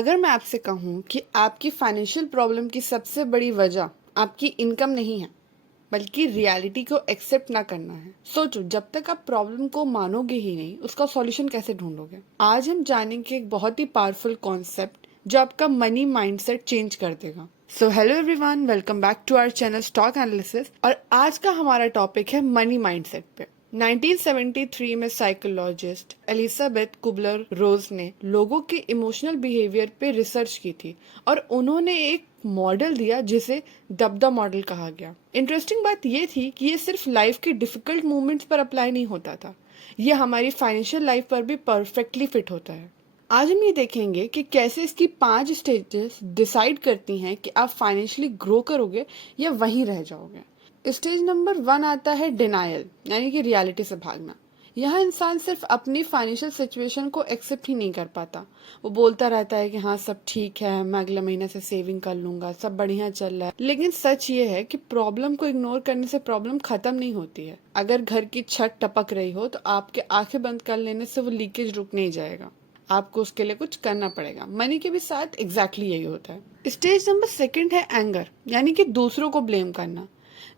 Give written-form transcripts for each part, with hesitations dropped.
अगर मैं आपसे कहूँ कि आपकी फाइनेंशियल प्रॉब्लम की सबसे बड़ी वजह आपकी इनकम नहीं है बल्कि रियलिटी को एक्सेप्ट ना करना है, सोचो जब तक आप प्रॉब्लम को मानोगे ही नहीं उसका सॉल्यूशन कैसे ढूंढोगे। आज हम जानेंगे एक बहुत ही पावरफुल कॉन्सेप्ट जो आपका मनी माइंडसेट चेंज कर देगा। So hello everyone, welcome back to our channel stock analysis और आज का हमारा टॉपिक है मनी माइंडसेट पे। 1973 में साइकोलॉजिस्ट एलिजाबेथ कुबलर रोज ने लोगों के इमोशनल बिहेवियर पे रिसर्च की थी और उन्होंने एक मॉडल दिया जिसे दबदा मॉडल कहा गया। इंटरेस्टिंग बात यह थी कि ये सिर्फ लाइफ के डिफिकल्ट मोमेंट्स पर अप्लाई नहीं होता था, ये हमारी फाइनेंशियल लाइफ पर भी परफेक्टली फिट होता है। आज हम ये देखेंगे कि कैसे इसकी 5 स्टेजेस डिसाइड करती हैं कि आप फाइनेंशियली ग्रो करोगे या वहीं रह जाओगे। स्टेज नंबर 1 आता है डिनायल, यानी कि रियलिटी से भागना। यह इंसान सिर्फ अपनी फाइनेंशियल सिचुएशन को एक्सेप्ट ही नहीं कर पाता। वो बोलता रहता है कि हाँ सब ठीक है, मैं अगले महीने से सेविंग कर लूंगा, सब बढ़िया चल रहा है। लेकिन सच ये है कि प्रॉब्लम को इग्नोर करने से प्रॉब्लम खत्म नहीं होती है। अगर घर की छत टपक रही हो तो आपके आंखें बंद कर लेने से वो लीकेज रुक नहीं जाएगा, आपको उसके लिए कुछ करना पड़ेगा। मनी के भी साथ एग्जैक्टली यही होता है। स्टेज नंबर 2 है एंगर, यानी कि दूसरों को ब्लेम करना।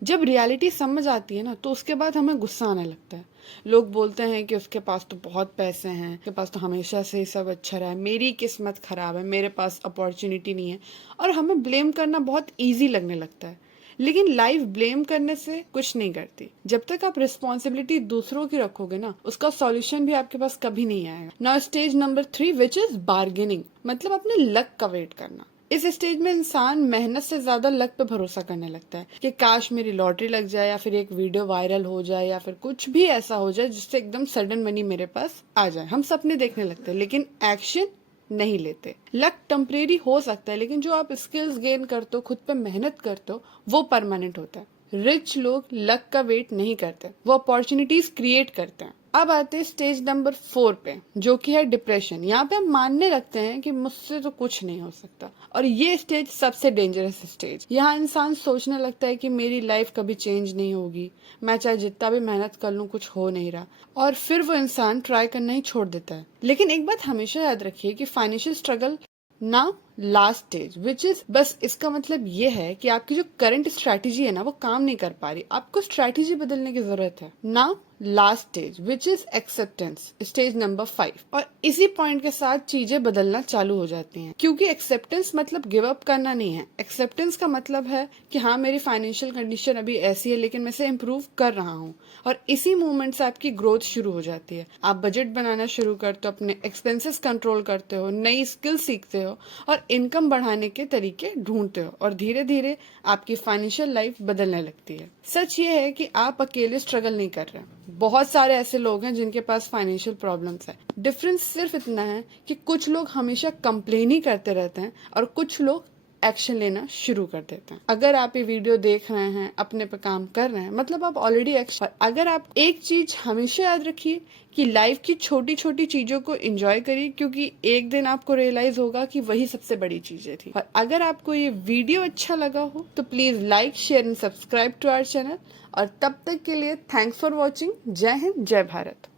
जब रियलिटी समझ आती है ना तो उसके बाद हमें गुस्सा आने लगता है। लोग बोलते हैं कि उसके पास तो बहुत पैसे हैं, उसके पास तो हमेशा से ही सब अच्छा रहा है, मेरी किस्मत खराब है, मेरे पास अपॉर्चुनिटी नहीं है, और हमें ब्लेम करना बहुत इजी लगने लगता है। लेकिन लाइफ ब्लेम करने से कुछ नहीं करती। जब तक आप रिस्पॉन्सिबिलिटी दूसरों की रखोगे ना, उसका सॉल्यूशन भी आपके पास कभी नहीं आएगा। Now stage number 3 which is bargaining, मतलब अपने लक का वेट करना। इस स्टेज में इंसान मेहनत से ज्यादा लक पे भरोसा करने लगता है कि काश मेरी लॉटरी लग जाए या फिर एक वीडियो वायरल हो जाए या फिर कुछ भी ऐसा हो जाए जिससे एकदम सडन मनी मेरे पास आ जाए। हम सपने देखने लगते हैं लेकिन एक्शन नहीं लेते। लक टेम्परेरी हो सकता है लेकिन जो आप स्किल्स गेन करते हो, खुद पे मेहनत करते हो, वो परमानेंट होता है। रिच लोग लक का वेट नहीं करते, वो अपॉर्चुनिटीज क्रिएट करते हैं। अब आते हैं स्टेज नंबर 4 पे, जो कि है डिप्रेशन। यहाँ पे हम मानने लगते हैं कि मुझसे तो कुछ नहीं हो सकता, और ये स्टेज सबसे डेंजरस स्टेज। यहाँ इंसान सोचने लगता है कि मेरी लाइफ कभी चेंज नहीं होगी, मैं चाहे जितना भी मेहनत कर लूँ कुछ हो नहीं रहा, और फिर वो इंसान ट्राई करना ही छोड़ देता है। लेकिन एक बात हमेशा याद रखिए कि फाइनेंशियल स्ट्रगल ना लास्ट स्टेज विच इज, बस इसका मतलब ये है कि आपकी जो करंट स्ट्रैटेजी है ना वो काम नहीं कर पा रही, आपको स्ट्रैटेजी बदलने की जरूरत है। ना last stage which is acceptance, stage number 5। और इसी पॉइंट के साथ चीजें बदलना चालू हो जाती हैं, क्योंकि एक्सेप्टेंस मतलब गिव अप करना नहीं है। एक्सेप्टेंस का मतलब है कि हाँ मेरी फाइनेंशियल कंडीशन अभी ऐसी है लेकिन मैं इसे इम्प्रूव कर रहा हूँ, और इसी मूवमेंट से आपकी ग्रोथ शुरू हो जाती है। आप बजट बनाना शुरू करते हो, अपने एक्सपेंसेस कंट्रोल करते हो, नई स्किल सीखते हो और इनकम बढ़ाने के तरीके ढूंढते हो, और धीरे धीरे आपकी फाइनेंशियल लाइफ बदलने लगती है। सच ये है कि आप अकेले स्ट्रगल नहीं कर रहे, बहुत सारे ऐसे लोग हैं जिनके पास फाइनेंशियल प्रॉब्लम्स है। डिफरेंस सिर्फ इतना है कि कुछ लोग हमेशा कंप्लेन ही करते रहते हैं और कुछ लोग एक्शन लेना शुरू कर देते हैं। अगर आप ये वीडियो देख रहे हैं, अपने पे काम कर रहे हैं, मतलब आप ऑलरेडी एक्शन। अगर आप एक चीज हमेशा याद रखिए कि लाइफ की छोटी छोटी चीजों को एंजॉय करिए, क्योंकि एक दिन आपको रियलाइज होगा कि वही सबसे बड़ी चीजें थी। और अगर आपको ये वीडियो अच्छा लगा हो तो please like, share and subscribe to our channel. और तब तक के लिए थैंक्स फॉर वॉचिंग। जय हिंद, जय भारत।